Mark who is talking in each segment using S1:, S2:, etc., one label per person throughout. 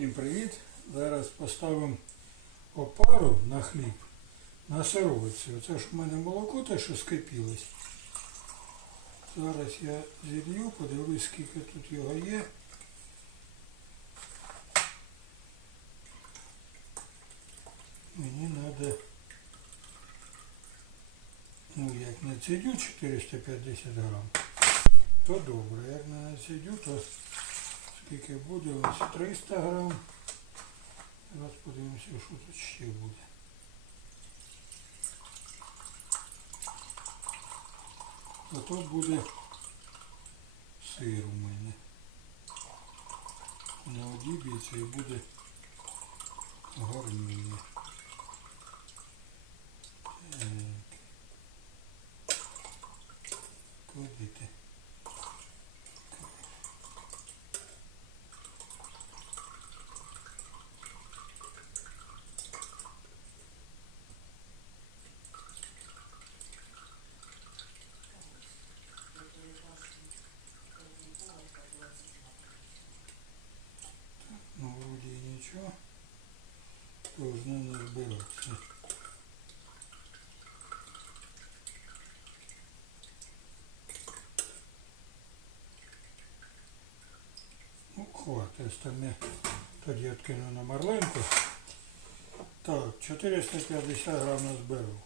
S1: Всім привіт! Зараз поставимо опару на хліб на сировиці. Оце ж в мене молоко те, що скипілось. Зараз я зілью, подивлюсь, скільки тут його є. Мені треба, ну як на цідю 450 грам, то добре. Як не на цідю, то скільки буде? Ось 300 грам. Зараз подивимося, що тут ще буде. Тут буде сир у мене. На одіб'ється і буде гарніше. Должно не разбираться. Ну, хватить, остальне тоді відкину на марленку. Так, 450 грам назберу.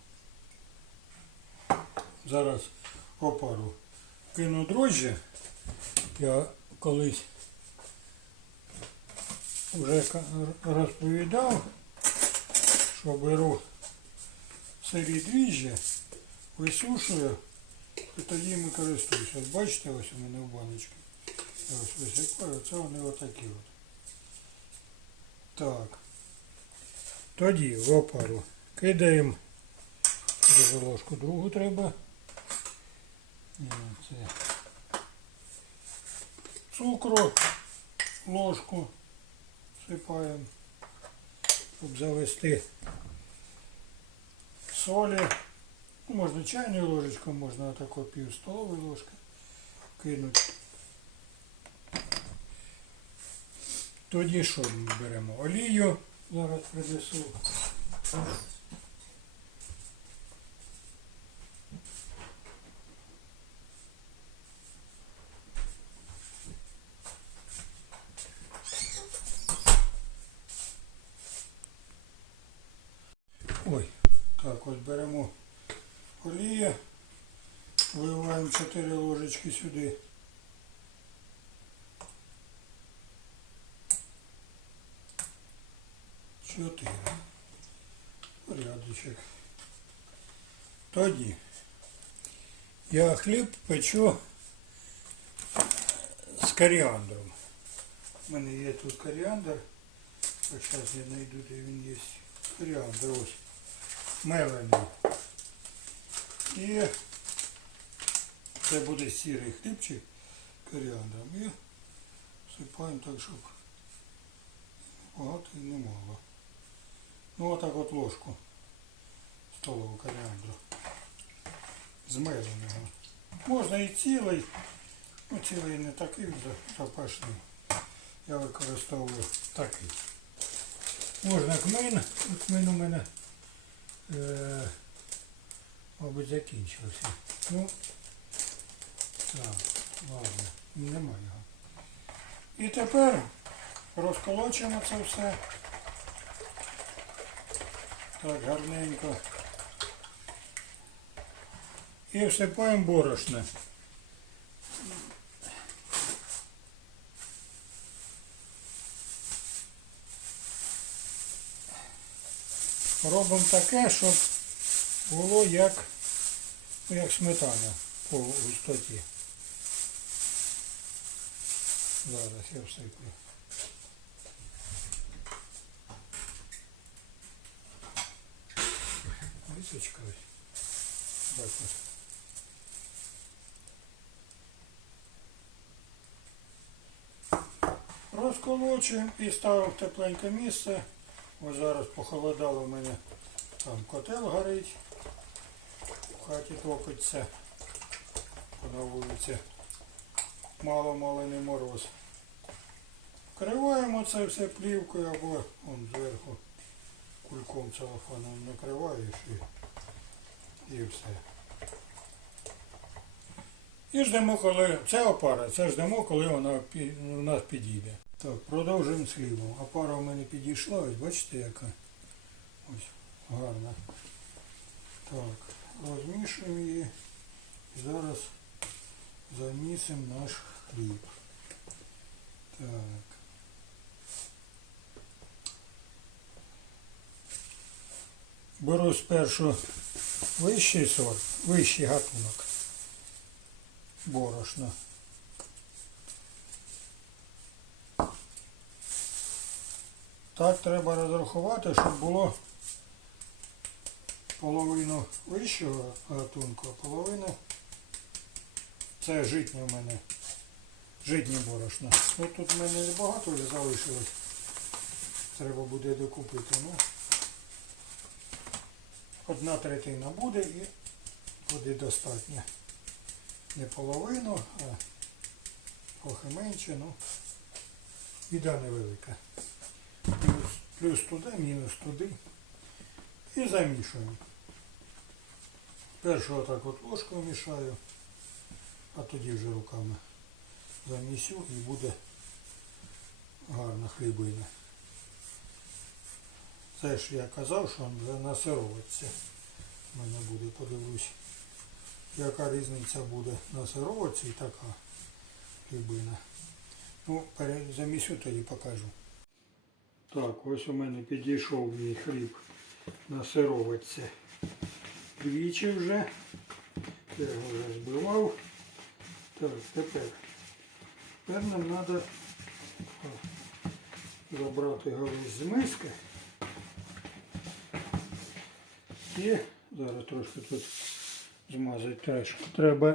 S1: Зараз опару кину дрожжі. Я колись вже розповідав, що беру сирі дріжджі, висушую і тоді ми користуюся. Ось бачите, ось у мене в баночці. Я ось висипаю, це вони отакі от. Так. Тоді в опару кидаємо Дуже ложку другу треба. Це цукру ложку всипаємо, щоб завести солі. Ну, можна чайною ложечкою, можна таку пів столової ложки кинути. Тоді що беремо? Олію, зараз принесу. Так, ось беремо олія, виливаємо 4 ложечки сюди. Чотири. Порядочок. Тоді я хліб печу з коріандром. У мене є тут коріандр. Зараз я знайду, де він є. Коріандр ось. Мелений. І це буде сірий хлібчик коріандром. І всипаємо так, щоб багато і не мало. Ну отак от ложку столову коріандру. Змеленого. Можна і цілий, ну цілий не такий за- запашний. Я використовую такий. Можна кмин, кмин у мене е, мабуть, закінчився. Ну, так, ладно, нема його. І тепер розколочимо це все. Так, гарненько. І всипаємо борошно. Робимо таке, щоб було як, ну, як сметана по густоті. Зараз я всиплю. Височка ось. Розколочуємо і ставимо в тепленьке місце. Ось зараз похолодало в мене там котел горить. В хаті топиться. На вулиці мало-мало не мороз. Вкриваємо це все плівкою або он зверху кульком целофаном накриваєш і, і все. І ждемо, коли це опара, це ждемо, коли вона у нас підійде. Так, продовжуємо з хлібом. Опара в мене підійшла, ось бачите яка. Ось гарна. Так, розмішуємо її. І зараз замісимо наш хліб. Так. Беру спершу вищий сорт, вищий гатунок борошна. Так треба розрахувати, щоб було половину вищого гатунку, а половину це житнє в мене. Житнє борошно. Ну тут в мене небагато вже залишилось. Треба буде докупити. Ну, одна третина буде і буде достатньо. Не половину, а трохи менше, ну біда невелика. Плюс, плюс туди, мінус туди. І замішуємо. Першу отак от ложкою мішаю, а тоді вже руками замісю і буде гарна хлібина. Це ж я казав, що він насироваться. У мене буде, подивлюсь, яка різниця буде на сироватці і така хлібина. Ну, замісю тоді покажу. Так, ось у мене підійшов мій хліб на сироватці. Двічі вже. Я його вже збивав. Так, тепер. Тепер нам треба забрати його з миски. І зараз трошки тут змазати теж. Треба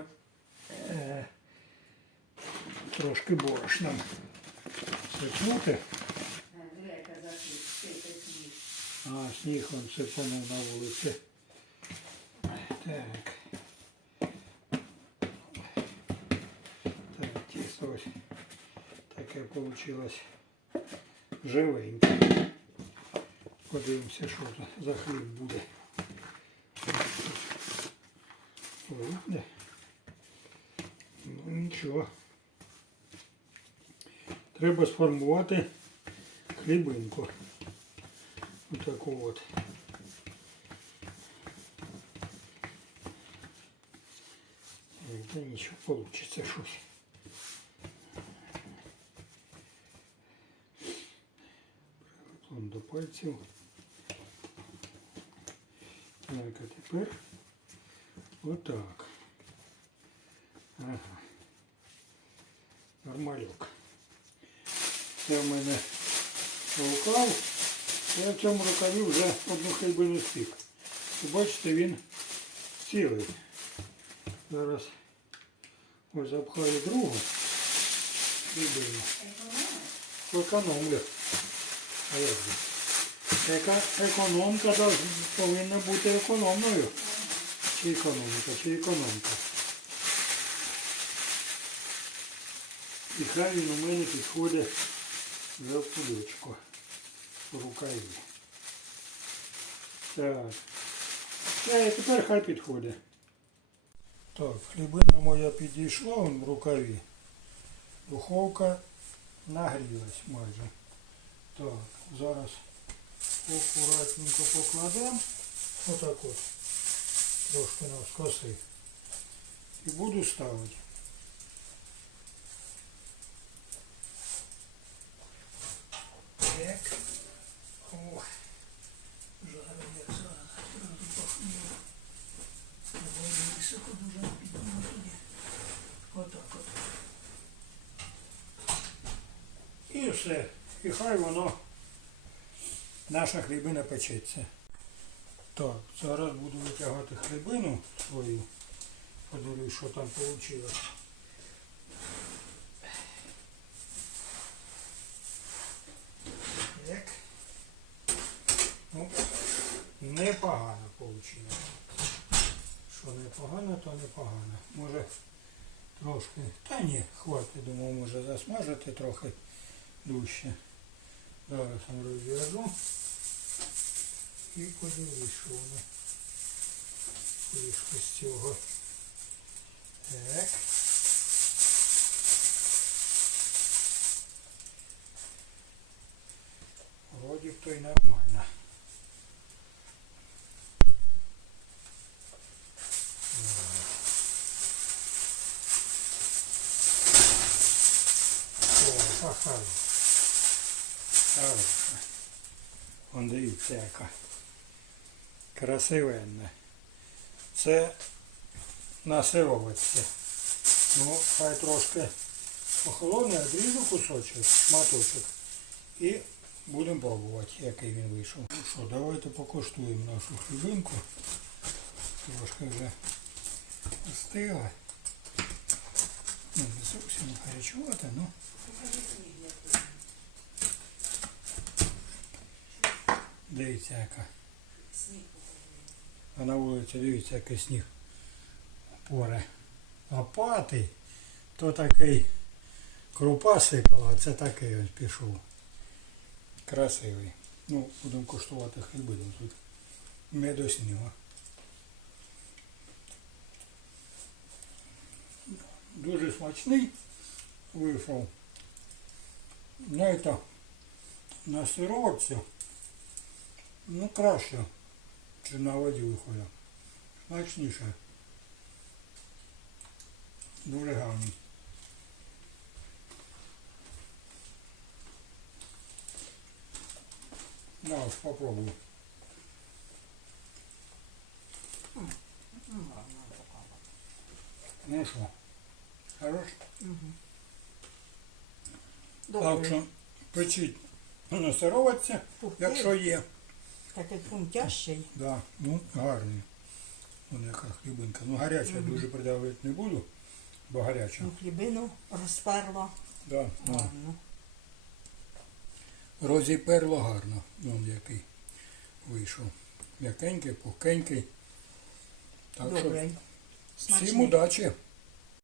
S1: е, трошки борошном сипнути. А, сніг он сипанув на вулиці. Так. Так, тісто ось таке вийшло живеньке. Подивимося, що тут за хліб буде. Видно? Ну нічого. Треба сформувати хлібинку. Отаку от. Е, Та нічого, получиться щось. Прилиплом до пальців. Так, а тепер отак. Ага. Нормальок. Це в мене рукав. Я в цьому рукаві вже одну хлібину спік. Бачите, він цілий. Зараз ось запхаю другу хлібину. Економлю. А як же? Ека, економка повинна бути економною. Чи економіка, чи економка. І хай він у мене підходить вже в кулечку в рукаві. Так. Е, тепер хай підходить. Так, хлібина моя підійшла в рукаві. Духовка нагрілась майже. Так, зараз акуратненько покладемо. Отак от. Трошки навскоси. І буду ставити. Так. О. Зараз я зараз розпахну. Треба високо дуже підніму тоді. Отак от. І все. І хай воно наша хлібина печеться. Так, зараз буду витягати хлібину свою. Подивлюсь, що там вийшло. Так. Ну, непогано вийшло. Що непогано, то непогано. Може трошки. Та ні, хватить, думаю, може засмажити трохи дужче. Зараз я розв'яжу і подивлюсь, що воно вийшло з цього. Так. Вроді то й нормально. Хороше. Вон дивіться яка. Красивенне. Це на сироватці. Ну, хай трошки охолоне, відріжу кусочок, шматочок. І будемо пробувати, який він вийшов. Ну що, давайте покуштуємо нашу хлібинку. Трошки вже остила. Ну, не зовсім гарячувати, ну. Дивіться яка. А на вулиці дивіться, який сніг. Поре. А патий, то такий крупа сипала, а це такий ось пішов. Красивий. Ну, будемо куштувати хлібину тут. Медосніга. Дуже смачний вийшов. Знаєте, на сироватці, ну краще, чи на воді виходить. Смачніше. Дуже гарний. На, ось попробуй. Ну що, хорош? Так що печіть на сироватці, якщо є.
S2: Такий хрумтящий.
S1: Да, ну гарний. Вон яка хлібинка. Ну гаряча, дуже придавити не буду, бо гаряча.
S2: Ну, хлібину розперла.
S1: Да.
S2: Гарно.
S1: Розіперло гарно. Вон який вийшов. М'якенький, пухкенький. Так що всім удачі.